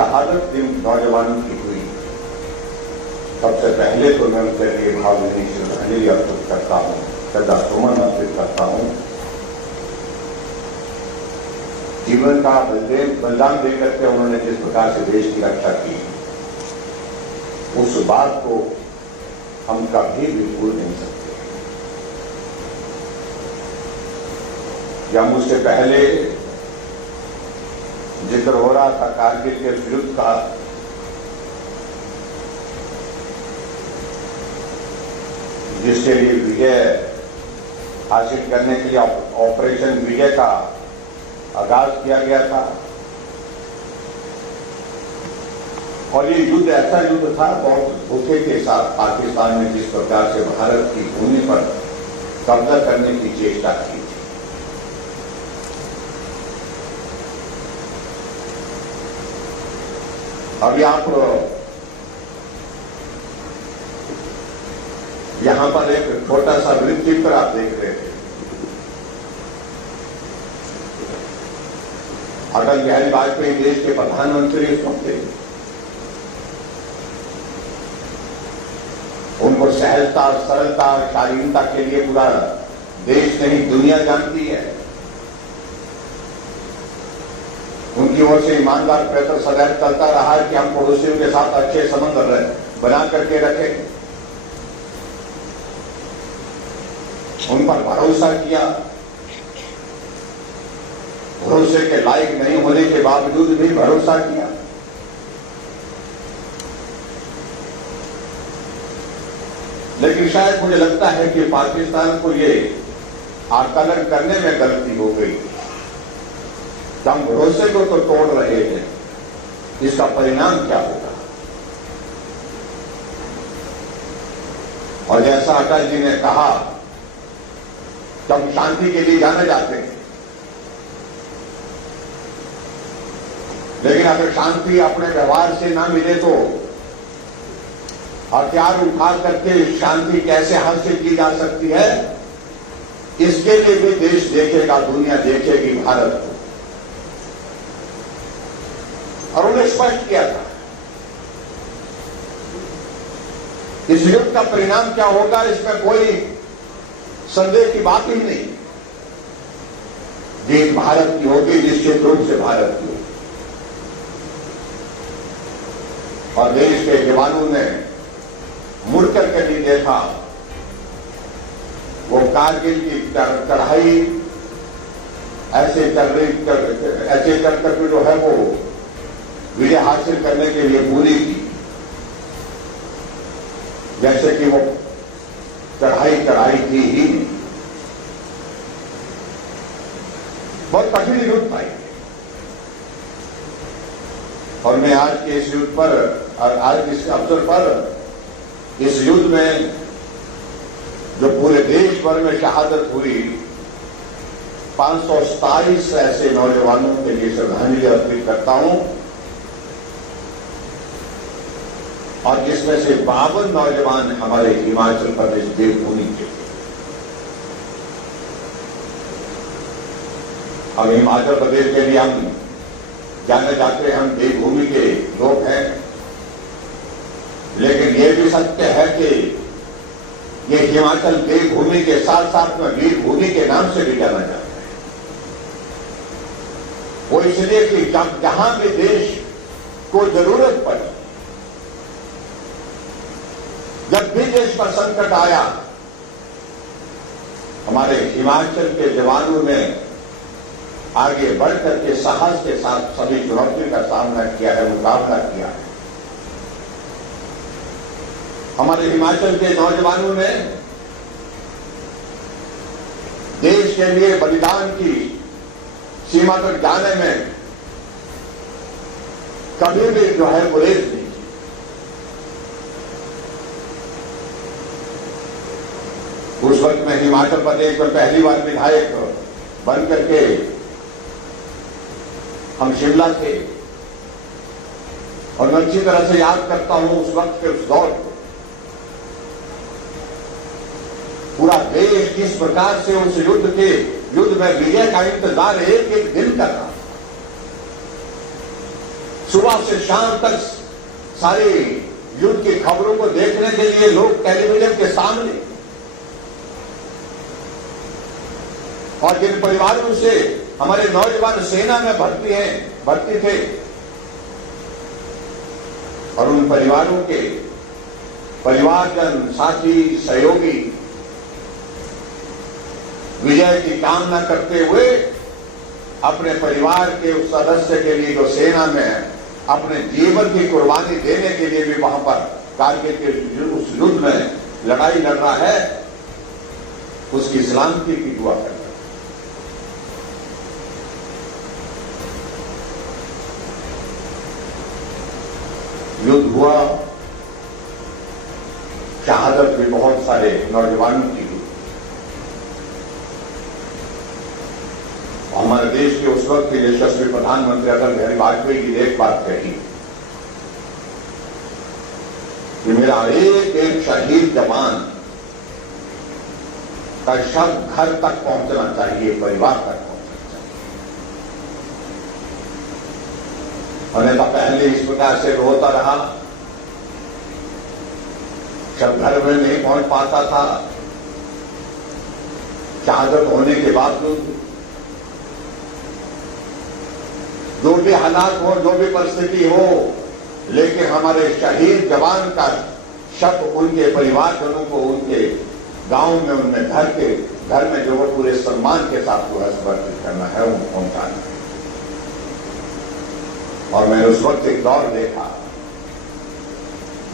शहादत जिन नौजवानों की हुई, सबसे पहले तो मैं उनके लिए भावभीनी श्रद्धांजलि अर्पित करता हूँ, श्रद्धासुमन अर्पित करता हूँ। जीवन का बलिदान देकर के उन्होंने जिस प्रकार से देश की रक्षा की, उस बात को हम कभी भी भूल नहीं सकते। या मुझसे पहले जिक्र हो रहा था कारगिल के युद्ध का, जिसके लिए विजय हासिल करने के लिए ऑपरेशन विजय का आगाज किया गया था। और ये युद्ध ऐसा युद्ध था, बहुत धोखे के साथ पाकिस्तान ने जिस प्रकार से भारत की भूमि पर कब्जा करने की चेष्टा की थी। अभी आप यहां पर एक छोटा सा वृत्त चित्र आप देख रहे थे। अटल बिहारी वाजपेयी देश के प्रधानमंत्री उस वक्त थे। उनको सहजता, सरलता, शालीनता के लिए पूरा देश नहीं दुनिया जानती है। उनकी ओर से ईमानदार प्रयत्न सदैव चलता रहा है कि हम पड़ोसियों के साथ अच्छे संबंध बना करके रखें। उन पर भरोसा किया, भरोसे के लायक नहीं होने के बावजूद भी भरोसा किया। लेकिन शायद मुझे लगता है कि पाकिस्तान को ये आकलन करने में गलती हो गई। हम भरोसे को तो तोड़ रहे हैं, इसका परिणाम क्या होगा। और जैसा अटल जी ने कहा कि हम शांति के लिए जाने जाते हैं, लेकिन अगर शांति अपने व्यवहार से ना मिले तो हथियार उठा करके शांति कैसे हासिल की जा सकती है, इसके लिए भी देश देखेगा, दुनिया देखेगी भारत को। और उन्हें स्पष्ट किया था इस युद्ध का परिणाम क्या होगा, इसमें कोई संदेह की बात ही नहीं। जीत भारत की होगी, निश्चित रूप से भारत की होगी। और देश के जवानों ने मुड़ करके भी देखा, वो कारगिल की चढ़ाई ऐसे कर करके जो है वो विजय हासिल करने के लिए पूरी की, जैसे कि वो चढ़ाई थी ही। बहुत कठिन युद्ध था। और मैं आज के इस युद्ध पर और आज इस अवसर पर इस युद्ध में जो पूरे देश भर में शहादत हुई, 527 ऐसे नौजवानों के लिए श्रद्धांजलि अर्पित करता हूं। और जिसमें से 52 नौजवान हमारे हिमाचल प्रदेश देवभूमि के थे। अब हिमाचल प्रदेश के लिए हम जाने जाते हम देवभूमि के लोग हैं, लेकिन ये भी सत्य है कि ये हिमाचल देवभूमि के साथ साथ में वीरभूमि के नाम से भी जाना जाता है। वो इसलिए कि जहां भी देश को जरूरत पड़ी, जब भी देश पर संकट आया, हमारे हिमाचल के जवानों ने आगे बढ़कर के साहस के साथ सभी चुनौतियों का सामना किया है, मुकाबला किया है। हमारे हिमाचल के नौजवानों ने देश के लिए बलिदान की सीमा तक जाने में कभी भी जो है गुरेज नहीं। उस वक्त मैं हिमाचल प्रदेश में पहली बार विधायक बन करके हम शिमला थे, और मैं अच्छी तरह से याद करता हूं उस वक्त के उस दौर को। पूरा देश किस प्रकार से उस युद्ध में विजय का इंतजार एक एक दिन कर रहा। सुबह सुबह से शाम तक सारी युद्ध की खबरों को देखने के लिए लोग टेलीविजन के सामने, और जिन परिवारों से हमारे नौजवान सेना में भर्ती थे, और उन परिवारों के परिवारजन, साथी, सहयोगी विजय की कामना करते हुए अपने परिवार के उस सदस्य के लिए जो सेना में अपने जीवन की कुर्बानी देने के लिए भी वहां पर कारगिल के उस युद्ध में लड़ाई लड़ रहा है, उसकी सलामती की दुआ करता है। युद्ध हुआ, शहादत भी बहुत सारे नौजवानों की हुई। हमारे देश के उस वक्त के यशस्वी प्रधानमंत्री अटल बिहारी वाजपेयी जी ने एक बात कही कि मेरा एक एक शहीद जवान का शव घर तक पहुंचना चाहिए, परिवार तक पहुंचना चाहिए। और तो पहले इस प्रकार से रोता रहा, शव घर में नहीं पहुंच पाता था, शहादत होने के बावजूद जो भी हालात हो, जो भी परिस्थिति हो, लेकिन हमारे शहीद जवान का शव उनके परिवारजनों को उनके गांव में, उनमें घर में जो वो पूरे सम्मान के साथ जो है समर्पित करना है, उनको पहुंचाना है। और मैंने उस वक्त एक दौर देखा,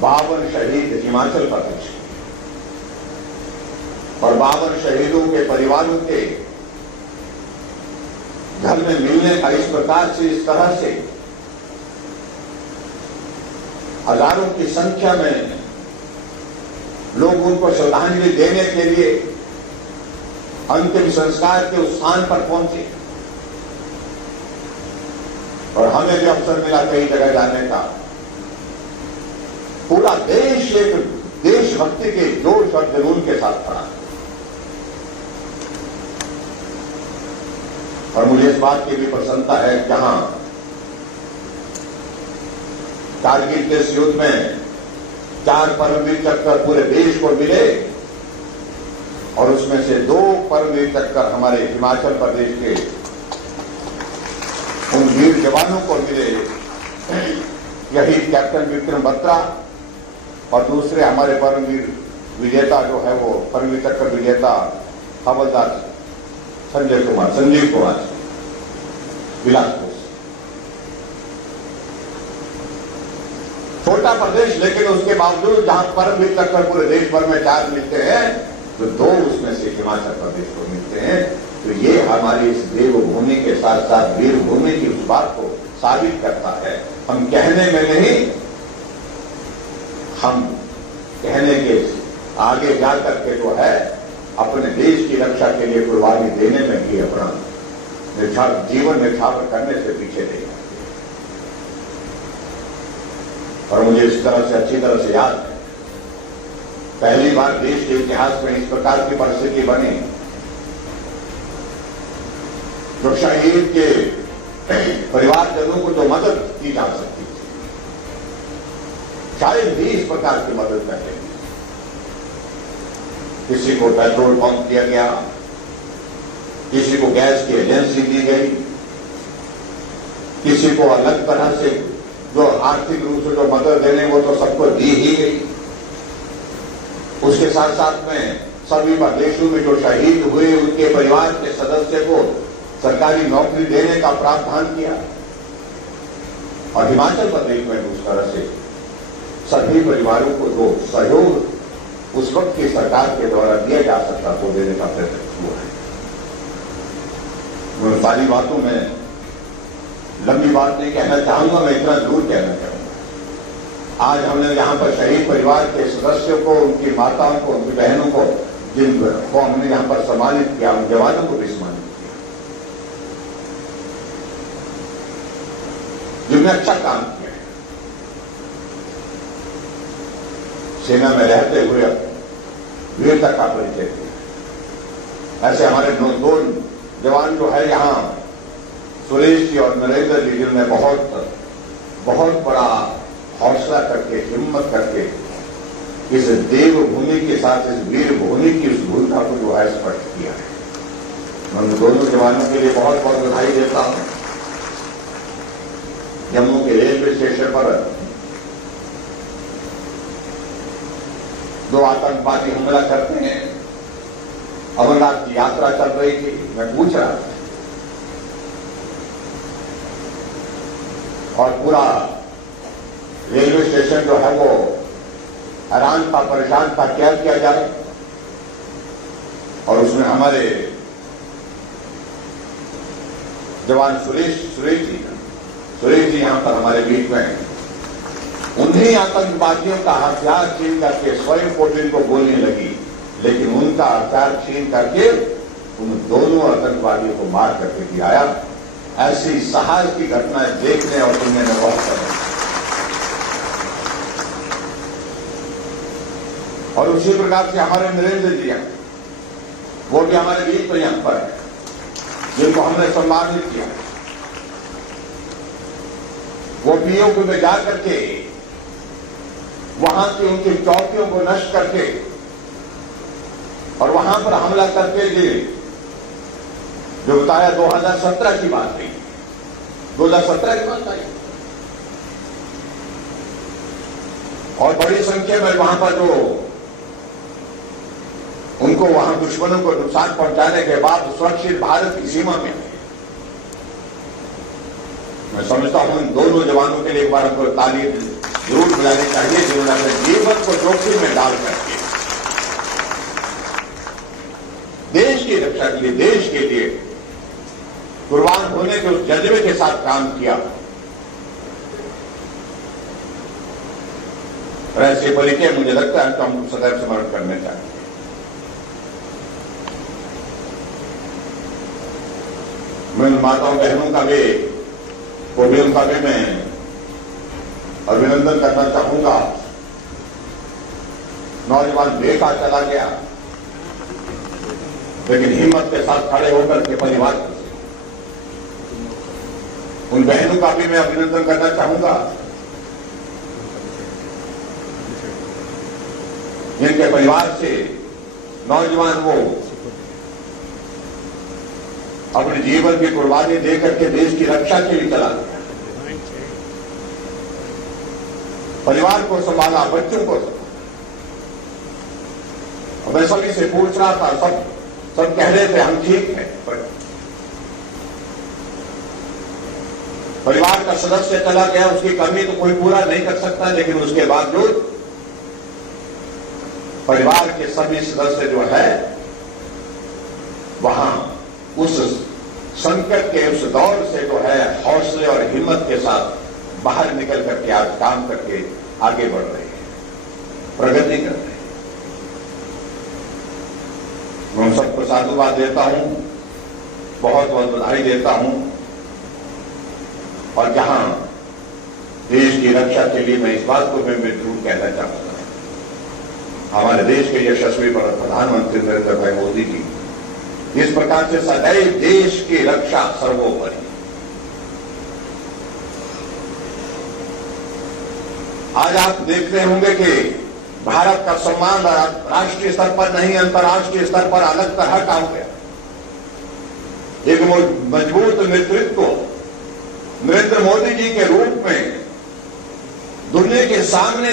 52 शहीद हिमाचल प्रदेश और 52 शहीदों के परिवारों के घर में मिलने का इस प्रकार से, इस तरह से हजारों की संख्या में लोग उनको श्रद्धांजलि देने के लिए अंतिम संस्कार के उस स्थान पर पहुंचे। और हमें भी अवसर मिला कई जगह जाने का। पूरा देश एक देशभक्ति के जोश और जुनून के साथ खड़ा। और मुझे इस बात की भी प्रसन्नता है, जहां कारगिल के इस युद्ध में 4 परमवीर चक्र पूरे देश को मिले, और उसमें से 2 परमवीर चक्र हमारे हिमाचल प्रदेश के उन वीर जवानों को मिले। यही कैप्टन विक्रम बत्रा और दूसरे हमारे परमवीर विजेता जो है वो परमवीर चक्र विजेता हवलदार संजीव कुमार बिलासपुर। छोटा प्रदेश, लेकिन उसके बावजूद जहां परमवीर चक्र पूरे देश भर में 4 मिलते हैं, तो 2 उसमें से हिमाचल प्रदेश को मिलते हैं। तो ये हमारी इस देवभूमि के साथ साथ वीर भूमि की उस बात को साबित करता है। हम कहने में नहीं, हम कहने के आगे जाकर के जो है अपने देश की रक्षा के लिए कुर्बानी देने में भी अपना जीवन निछावर करने से पीछे नहीं। और मुझे इस तरह से अच्छी तरह से याद है, पहली बार देश के इतिहास में इस प्रकार की परिस्थिति बनी जो शहीद के परिवारजनों को जो मदद की जा सकती थी, शायद भी इस प्रकार की मदद न की। किसी को पेट्रोल पंप दिया गया, किसी को गैस की एजेंसी दी गई, किसी को अलग तरह से जो आर्थिक रूप से जो मदद देने वो तो सबको दी ही गई। उसके साथ साथ में सभी प्रदेशों में जो शहीद हुए उनके परिवार के सदस्य को सरकारी नौकरी देने का प्रावधान किया। और हिमाचल प्रदेश में उस तरह से सभी परिवारों को जो सहयोग उस वक्त की सरकार के द्वारा दिया जा सकता तो देने का प्रयत्न हुआ है। उन सारी बातों में लंबी बात नहीं कहना चाहूंगा, मैं इतना जरूर कहना चाहूंगा। आज हमने यहां पर शहीद परिवार के सदस्यों को, उनकी माताओं को, उनकी बहनों को, जिनको हमने यहां पर सम्मानित किया, उन जवानों को भी सम्मानित किया जिन्होंने अच्छा काम किया, सेना में रहते हुए वीरता का परिचय दिया। ऐसे हमारे 2 जवान जो है यहां, सुरेश जी और नरेंद्र जी, जिन्होंने बहुत बहुत बड़ा हौसला करके, हिम्मत करके इस देवभूमि के साथ इस वीर भूमि की उस भूमिका को जो है स्पष्ट किया है। मैं उन दोनों जवानों के लिए बहुत बहुत बधाई देता हूं। जम्मू के रेलवे स्टेशन पर 2 आतंकवादी हमला करते हैं। अमरनाथ की यात्रा चल रही थी, मैं पूछ रहा था और पूरा रेलवे स्टेशन जो है वो हैरान था, परेशान था, क्या किया जाए। और उसमें हमारे जवान सुरेश जी यहां पर हमारे बीच में हैं। उन्हीं आतंकवादियों का हथियार छीन करके स्वयं पुतिन को बोलने लगी, लेकिन उनका हथियार छीन करके उन दोनों आतंकवादियों को मार करके गिराया। ऐसी साहस की घटनाएं देखने और सुनने में बहुत पसंद। और उसी प्रकार से हमारे नरेंद्र जी हैं, वो भी हमारे बीच में यहां पर है, जिनको हमने सम्मानित किया। वो पीओपी में जाकर के वहां की उनकी चौकियों को नष्ट करके और वहां पर हमला करके जो बताया 2017 की बात थी, 2017 की बात आई। और बड़ी संख्या में वहां पर जो उनको वहां दुश्मनों को नुकसान पहुंचाने के बाद सुरक्षित भारत की सीमा में मैं समझता हूं इन दोनों जवानों के लिए एक बार हमको ताली जरूर बजानी चाहिए, जिन्होंने अपने जीवन को जोखिम में डाल करके देश की रक्षा के लिए, देश के लिए कुर्बान होने के उस जज्बे के साथ काम किया। और ऐसे परिचय मुझे लगता है तो हम सदैव स्मरण करने चाहिए। मैं उन माताओं बहनों का भी उनका भी मैं अभिनंदन करना चाहूंगा। नौजवान बेटा चला गया, लेकिन हिम्मत के साथ खड़े होकर के परिवार उन बहनों का भी मैं अभिनंदन करना चाहूंगा, जिनके परिवार से नौजवान वो अपने जीवन की कुर्बानी देकर के देश की रक्षा के लिए चला गया, परिवार को संभाला, बच्चों को संभाला। मैं सभी से पूछ रहा था, सब कह रहे थे हम ठीक हैं, परिवार का सदस्य चला गया, उसकी कमी तो कोई पूरा नहीं कर सकता, लेकिन उसके बावजूद परिवार के सभी सदस्य जो है वहां उस संकट के उस दौर से जो है हौसले और हिम्मत के साथ बाहर निकल करके आज काम करके आगे बढ़ रहे हैं, प्रगति कर रहे हैं। मैं उन सबको साधुवाद देता हूं, बहुत बहुत बधाई देता हूं। और जहां देश की रक्षा के लिए मैं इस बात को मैं जरूर कहना चाहूंगा, हमारे देश के यशस्वी प्रधानमंत्री नरेंद्र भाई मोदी जी इस प्रकार से सदैव देश की रक्षा सर्वोपरि। आज आप देख रहे होंगे कि भारत का सम्मान राष्ट्रीय स्तर पर नहीं, अंतर्राष्ट्रीय स्तर पर अलग तरह का हो गया। एक मजबूत नेतृत्व नरेंद्र मोदी जी के रूप में दुनिया के सामने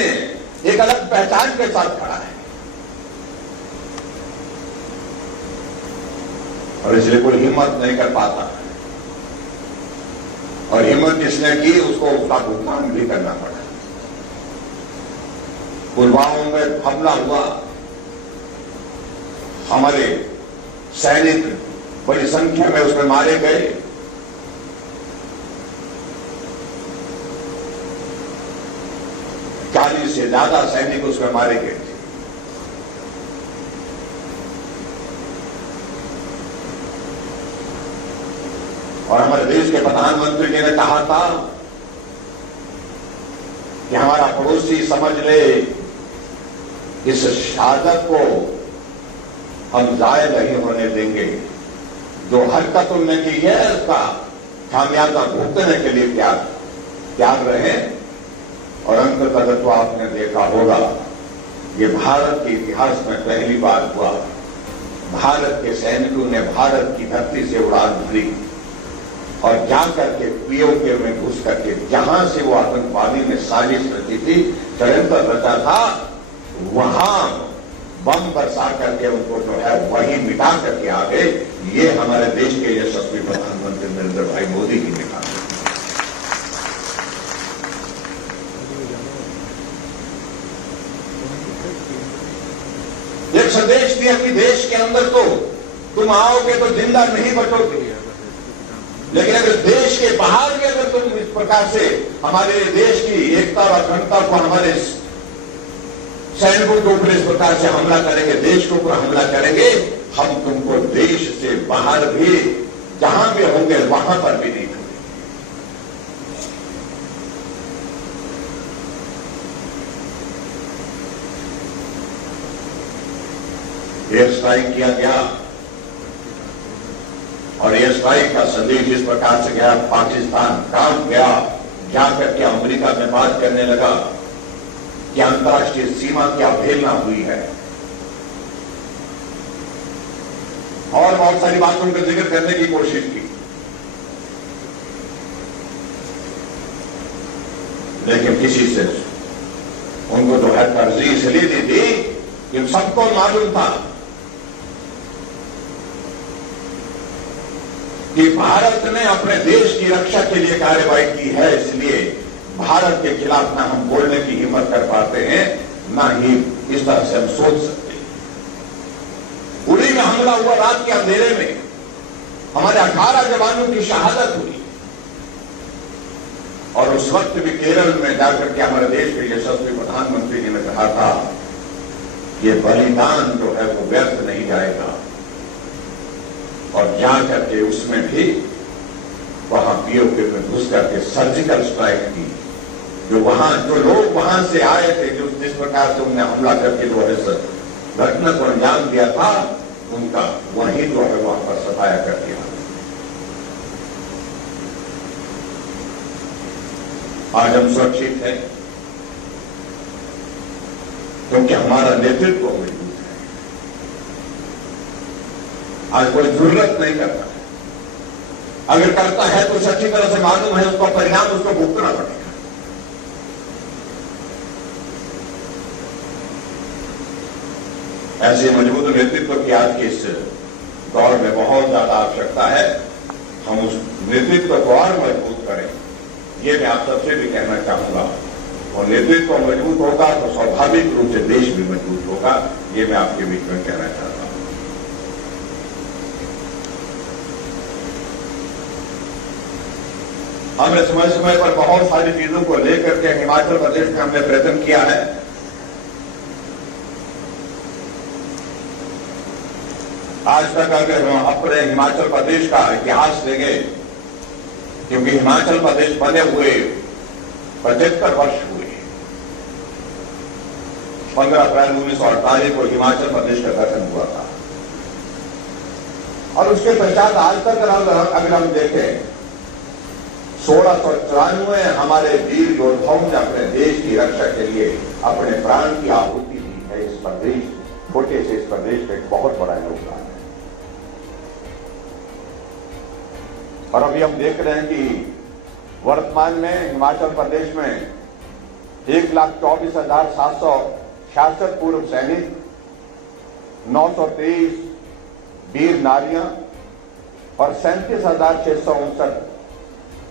एक अलग पहचान के साथ खड़ा है, और इसलिए कोई हिम्मत नहीं कर पाता, और हिम्मत जिसने की उसको उसका भुगतान भी करना पड़ा। पुलवामा में हमला हुआ, हमारे सैनिक बड़ी संख्या में उसमें मारे गए। चालीस से ज्यादा सैनिक उसमें मारे गए थे। और हमारे देश के प्रधानमंत्री जी ने कहा था कि हमारा पड़ोसी समझ ले इस शहादत को हम जाया नहीं होने देंगे, जो हरकत उनने की है उसका खामियाजा भुगतने के लिए तैयार। त्याग रहे और अंततः तो आपने देखा होगा, ये भारत के इतिहास में पहली बार हुआ। भारत के सैनिकों ने भारत की धरती से उड़ान भरी और जाकर के पीओके में घुस करके जहां से वो आतंकवादी ने साजिश रची थी, षड्यंत्र रचा था, वहां बम बरसा करके उनको जो है वही मिटा करके आ गए। ये हमारे देश के यशस्वी प्रधानमंत्री नरेंद्र भाई मोदी जी ने कहा। एक संदेश दिया कि देश के अंदर तो तुम आओगे तो जिंदा नहीं बचोगे, लेकिन अगर देश के बाहर भी अगर तुम इस प्रकार से हमारे देश की एकता और अखंडता को, हमारे सैनिकों के ऊपर इस प्रकार से हमला करेंगे, देश के ऊपर हमला करेंगे, हम तुमको देश से बाहर भी जहां भी होंगे वहां पर भी नहीं करेंगे। एयर स्ट्राइक किया गया और एयर स्ट्राइक का संदेश इस प्रकार से गया, पाकिस्तान काम गया, जाकर के अमेरिका में बात करने लगा कि अंतर्राष्ट्रीय सीमा की अवहेलना हुई है और बहुत सारी बातों का जिक्र करने की कोशिश की, लेकिन किसी से उनको जो है तरजीह इसलिए दी थी कि सबको मालूम था कि भारत ने अपने देश की रक्षा के लिए कार्रवाई की है, इसलिए भारत के खिलाफ ना हम बोलने की हिम्मत कर पाते हैं, ना ही इस तरह से हम सोच सकते हैं। उड़ी में हमला हुआ, रात के अंधेरे में हमारे 18 जवानों की शहादत हुई और उस वक्त भी केरल में जाकर के हमारे देश के यशस्वी प्रधानमंत्री जी ने कहा था ये बलिदान जो है वो व्यर्थ नहीं जाएगा, और जाकर के उसमें भी वहां पीओके में घुस करके सर्जिकल स्ट्राइक की। जो लोग वहां से आए थे, जो जिस प्रकार से उन्हें हमला करके जो है घटना को अंजाम दिया था, उनका वहीं जो है वहां पर सफाया कर दिया। आज हम सुरक्षित हैं क्योंकि हमारा नेतृत्व मजबूत है। आज कोई जरूरत नहीं करता, अगर करता है तो सच्ची तरह से मालूम है उसका परिणाम उसको भुगतना पड़ेगा। ऐसे मजबूत नेतृत्व की आज के इस दौर में बहुत ज्यादा आवश्यकता है। हम उस नेतृत्व को और मजबूत करें, ये मैं आप सबसे भी कहना चाहूंगा। और नेतृत्व मजबूत होगा तो स्वाभाविक रूप से देश भी मजबूत होगा, ये मैं आपके बीच में कहना चाहता हूं। हमने समय समय पर बहुत सारी चीजों को लेकर के हिमाचल प्रदेश में हमने प्रयत्न किया है। आज तक अगर हम अपने हिमाचल प्रदेश का इतिहास लेंगे, क्योंकि हिमाचल प्रदेश बने हुए 75 वर्ष हुए, 15 अप्रैल 1948 को हिमाचल प्रदेश का गठन हुआ था, और उसके पश्चात आज तक अगर हम देखें 1694 हमारे वीर योद्धाओं ने अपने देश की रक्षा के लिए अपने प्राण की आहुति दी है। इस प्रदेश, छोटे से इस प्रदेश में एक बहुत बड़ा योगदान है। और अभी हम देख रहे हैं कि वर्तमान में हिमाचल प्रदेश में 1,24,766 पूर्व सैनिक, 923 वीर नारियां और 37,659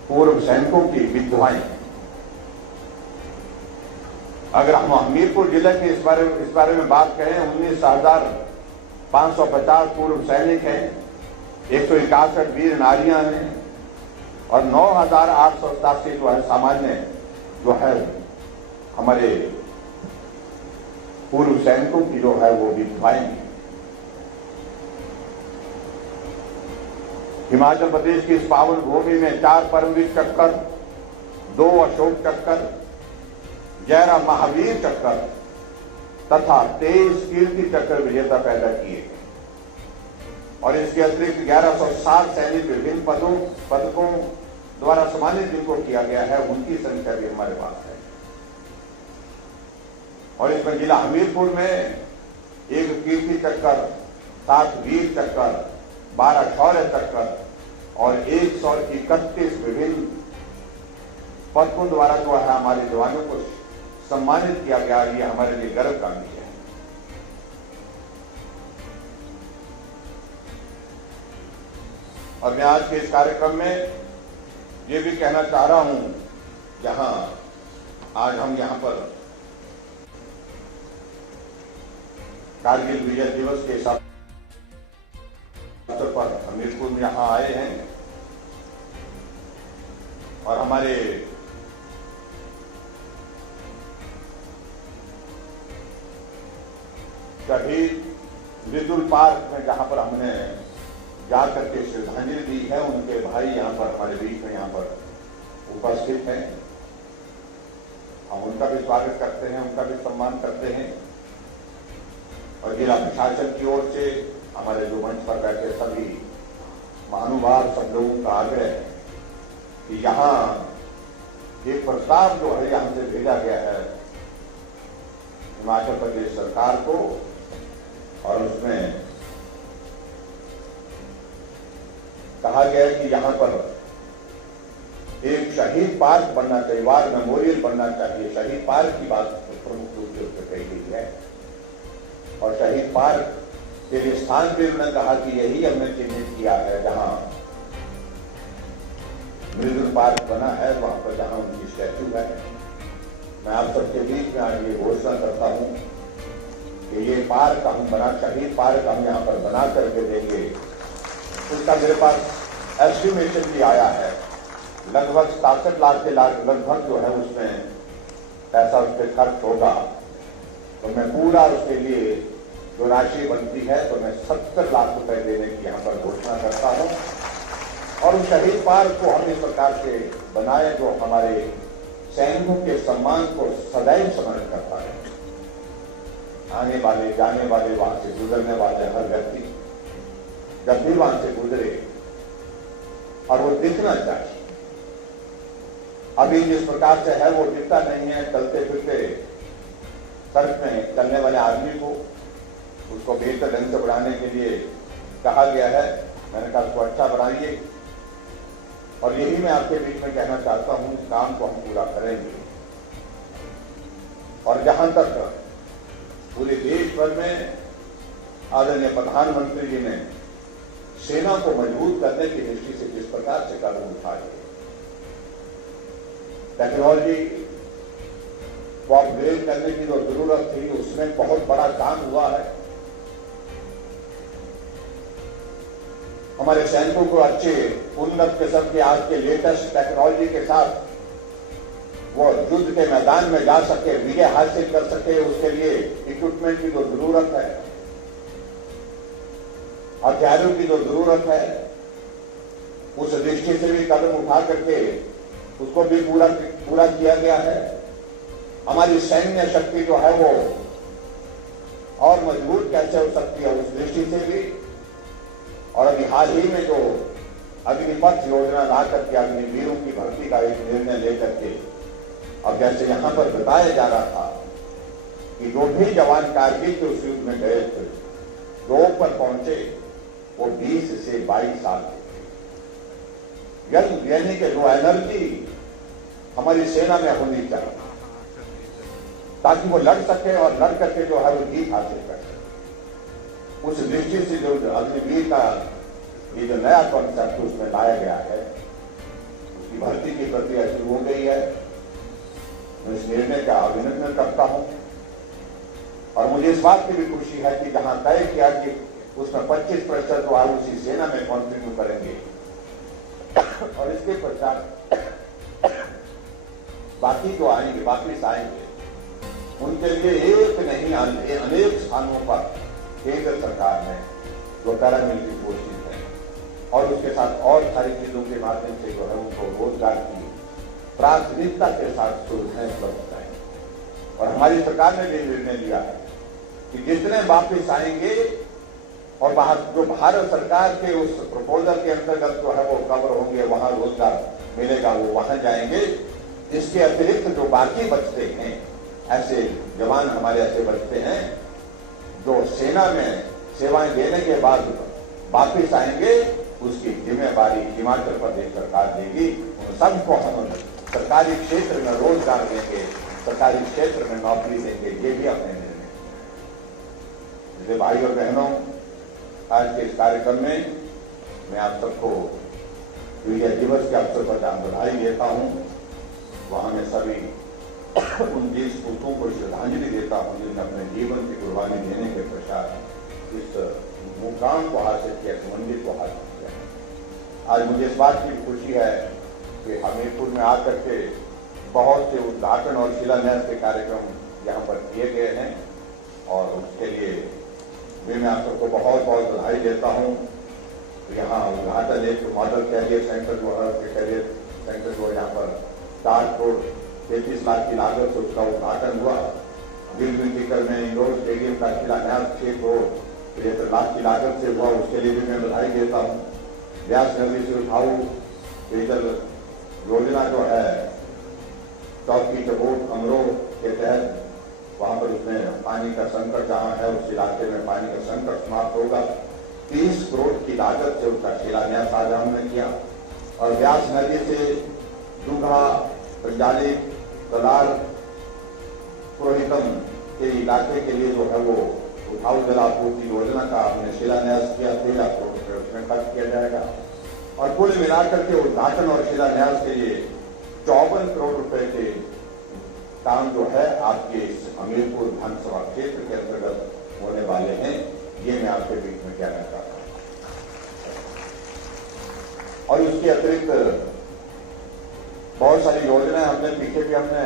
पूर्व सैनिकों की विधवाएं। अगर हम हमीरपुर जिले के इस बारे में बात करें, 19,550 पूर्व सैनिक हैं, 161 वीर नारियां हैं और 9,887 जो है सामान्य जो है हमारे पूर्व सैनिकों की जो है वो विधवाएं। हिमाचल प्रदेश की इस पावन भूमि में 4 परमवीर चक्कर, 2 अशोक चक्कर, 11 महावीर चक्कर तथा 23 कीर्ति चक्र विजेता पैदा किए और इसके अतिरिक्त 1160 सैनिक विभिन्न पदकों, द्वारा सम्मानित जिनको किया गया है उनकी संख्या भी हमारे पास है। और इसमें जिला हमीरपुर में एक कीर्ति चक्कर, 7 वीर चक्कर, 12 शौर्य चक्कर और 131 विभिन्न पदकों द्वारा जो है हमारे जवानों को सम्मानित किया गया। ये हमारे लिए गर्व का विषय है। और मैं आज के इस कार्यक्रम में ये भी कहना चाह रहा हूं, जहां आज हम यहां पर कारगिल विजय दिवस के अवसर पर हमीरपुर में यहां आए हैं और हमारे शहीद मृदुल पार्क में जहां पर हमने जाकर के श्रद्धांजलि दी है, उनके भाई यहां पर हमारे बीच में यहां पर उपस्थित हैं। हम उनका भी स्वागत करते हैं, उनका भी सम्मान करते हैं। और जिला प्रशासन की ओर से हमारे जो मंच पर बैठे सभी महानुभाव, सब लोगों का आग्रह है कि यहाँ एक प्रस्ताव जो है यहां से भेजा गया है हिमाचल प्रदेश सरकार को, और उसमें कहा गया है कि यहां पर एक शहीद पार्क बनना चाहिए, वार मेमोरियल बनना चाहिए। शहीद पार्क की बात प्रमुख रूप से उसमें कही गई है और शहीद पार्क के लिए स्थान भी उन्होंने कहा कि यही हमने चिन्हित किया है जहां मृदुल पार्क बना है, वहां पर जहां उनकी स्टैच्यू है। मैं आप सबके बीच में आज ये घोषणा करता हूं कि ये पार्क हम शहीद पार्क हम यहां पर बना करके देंगे। उसका मेरे पास एस्टिमेशन भी आया है, लगभग 67 लाख के लगभग जो है उसमें पैसा उस पर खर्च होगा। तो मैं पूरा उसके लिए जो राशि बनती है तो मैं 70 लाख रुपए देने की यहां पर घोषणा करता हूं। और उस शहीद पार्क को हम इस प्रकार से बनाए जो हमारे सैनिकों के सम्मान को सदैव स्मरण करता है। आने वाले, जाने वाले, वहां से गुजरने वाले हर व्यक्ति जब भी वहां से गुजरे और वो दिखना चाहिए। अभी जिस प्रकार से है वो दिखता नहीं है। चलते फिरते सड़क में चलने वाले आदमी को उसको बेहतर ढंग से बढ़ाने के लिए कहा गया है। मैंने कहा उसको अच्छा बढ़ाइए और यही मैं आपके बीच में कहना चाहता हूं, इस काम को हम पूरा करेंगे। और जहां तक पूरे देश भर में आदरणीय प्रधानमंत्री जी ने सेना को मजबूत करने की दृष्टि से जिस प्रकार से कदम उठाए, टेक्नोलॉजी को अपग्रेड करने की जो जरूरत थी उसमें बहुत बड़ा काम हुआ है। हमारे सैनिकों को अच्छे उन्नत किस्म के आज के लेटेस्ट टेक्नोलॉजी के साथ वो युद्ध के मैदान में जा सके, विजय हासिल कर सके, उसके लिए इक्विपमेंट की जो जरूरत है, हथियारों की जो जरूरत है, उस दृष्टि से भी कदम उठा करके उसको भी पूरा किया गया है। हमारी सैन्य शक्ति जो है वो और मजबूत कैसे हो सकती है उस दृष्टि से भी। और अभी हाल ही में जो अग्निपथ योजना ला करके अग्निवीरों की भर्ती का एक निर्णय लेकर के अब जैसे यहां पर बताया जा रहा था कि जो भी जवान कारगिल के उस युद्ध में गए थे, रोड पर पहुंचे, वो 20 से 22 साल के थे। यानी कि जो एनर्जी हमारी सेना में होनी चाहिए ताकि वो लड़ सके और लड़ करके जो है वो जीत हासिल कर सके। उस दृष्टि से जो अग्निवीर का ये जो नया कॉन्सेप्ट उसमें लाया गया है, उसकी भर्ती की प्रक्रिया शुरू हो गई है। मैं इस निर्णय का अभिनंदन करता हूं और मुझे इस बात की भी खुशी है कि जहां तय किया कि उसमें 25% तो आप उसी सेना में कंटिन्यू करेंगे और इसके पश्चात बाकी जो आएंगे, वापिस आएंगे, उनके लिए एक नहीं अनेक स्थानों पर केंद्र सरकार ने जो पैरामिलिट्री फोर्सेज है और उसके साथ और सारी चीजों के माध्यम से जो है उनको रोजगार की प्राथमिकता के साथ सुविधाएं उपलब्ध कराएंगे। और हमारी सरकार ने भी निर्णय लिया है कि जितने वापिस आएंगे और जो भारत सरकार के उस प्रपोजल के अंतर्गत जो है वो कवर होंगे, वहां रोजगार मिलेगा वो वहां जाएंगे। इसके अतिरिक्त जो बाकी बचते हैं, ऐसे जवान हमारे ऐसे बचते हैं जो सेना में सेवाएं देने के बाद वापिस आएंगे, उसकी जिम्मेवारी हिमाचल प्रदेश सरकार देगी। उन सबको हम सरकारी क्षेत्र में रोजगार देंगे, सरकारी क्षेत्र में नौकरी देंगे, ये भी अपने निर्णय। इसलिए भाई और बहनों, आज के इस कार्यक्रम में मैं आप सबको विजय दिवस के अवसर पर बधाई देता हूं। वहां मैं सभी उन वीर सपूतों को श्रद्धांजलि देता हूं जिन्होंने अपने जीवन की कुर्बानी देने के पश्चात इस मुकाम को हासिल किया, इस मंदिर को हासिल किया। आज मुझे इस बात की खुशी है कि हमीरपुर में आकर के बहुत से उद्घाटन और शिलान्यास के कार्यक्रम यहाँ पर किए गए हैं और उसके लिए भी मैं आप सबको बहुत बहुत बधाई देता हूँ। तो यहाँ उद्घाटन एक मॉडल कैरियर सेंटर जो है, कैरियर सेंटर जो यहाँ पर 4 करोड़ 33 लाख की लागत से उसका उद्घाटन हुआ। गिलगिल में इंडोर स्टेडियम का शिलान्यास 6 करोड़ 73 लाख की लागत से हुआ, उसके लिए भी मैं बधाई देता हूँ। व्यास नदी से उठाऊ पेयजल योजना जो है चौकी चबोट अमरोह के तहत, वहां पर उसमें पानी का संकट जहां है उस इलाके में पानी का संकट समाप्त होगा। 30 करोड़ की लागत से उसका शिलान्यास आज हमने किया। और व्यास नदी से दुघा पंजाली कलार पुरोहितम के इलाके के लिए जो है वो उठाऊ जल आपूर्ति योजना का हमने शिलान्यास किया। 13 करोड़ रुपये उसमें खर्च किया जाएगा और कुल मिलाकर के उद्घाटन और शिलान्यास के लिए 54 करोड़ रुपए के काम जो है आपके इस हमीरपुर विधानसभा क्षेत्र के अंतर्गत होने वाले हैं। ये मैं आपके बीच में कहना चाहता हूं। और इसके अतिरिक्त बहुत सारी योजनाएं हमने पीछे भी हमने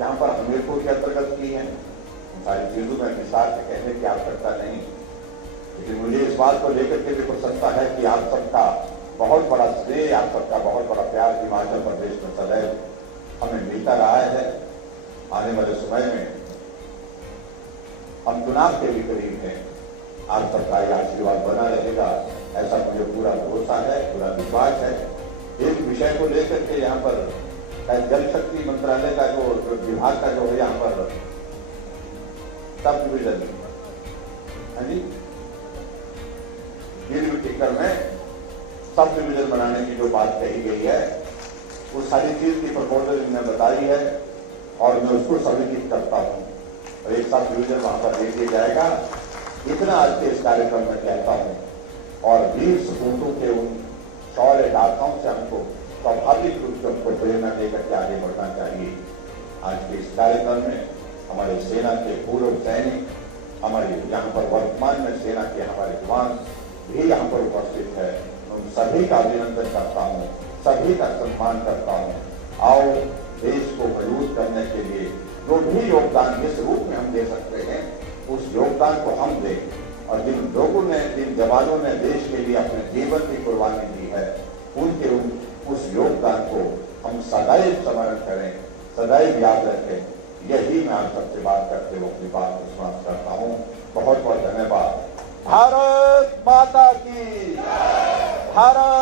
यहाँ पर हमीरपुर के अंतर्गत की हैं। सारी चीजों में विस्तार से कहने की आवश्यकता नहीं, लेकिन मुझे इस बात को लेकर के भी प्रसन्नता है कि आप सबका बहुत बड़ा श्रेय, आप सबका बहुत बड़ा प्यार हिमाचल प्रदेश में सदैव हमें मिलता रहा है। आने वाले समय में हम चुनाव के भी करीब हैं, आप सबका यह आशीर्वाद बना रहेगा, ऐसा मुझे पूरा भरोसा है, पूरा विश्वास है। एक विषय को लेकर के यहाँ पर जल शक्ति मंत्रालय का जो विभाग का जो है यहाँ पर सब डिवीजन, हाँ जी, टिक्कर में सब डिवीजन बनाने की जो बात कही गई है, वो सारी चीज की प्रपोजल मैंने बताई है और मैं उसको समेकित करता हूं और एक सब डिवीजन वहां पर दे दिया जाएगा। इतना आज के इस कार्यक्रम में कहता हूं और वीर सपूतों के उन शौर्य गाथाओं से हमको स्वाभाविक रूप से उनको प्रेरणा देकर के आगे बढ़ना चाहिए। आज के इस कार्यक्रम में हमारे सेना के पूर्व सैनिक, हमारे यहाँ पर वर्तमान में सेना के हमारे जवान भी यहाँ पर उपस्थित है। उन सभी का अभिनंदन करता हूँ, सभी का सम्मान करता हूँ। आओ देश को मजबूत करने के लिए जो भी योगदान जिस रूप में हम दे सकते हैं उस योगदान को हम दें और जिन लोगों ने, जिन जवानों ने देश के लिए अपने जीवन की कुर्बानी दी है, उनके उस योगदान को हम सदैव स्मरण करें, सदैव याद रखें। यही मैं आप सबसे बात करते हुए अपनी बात को समाप्त करता हूँ। बहुत बहुत धन्यवाद। भारत माता की, भारत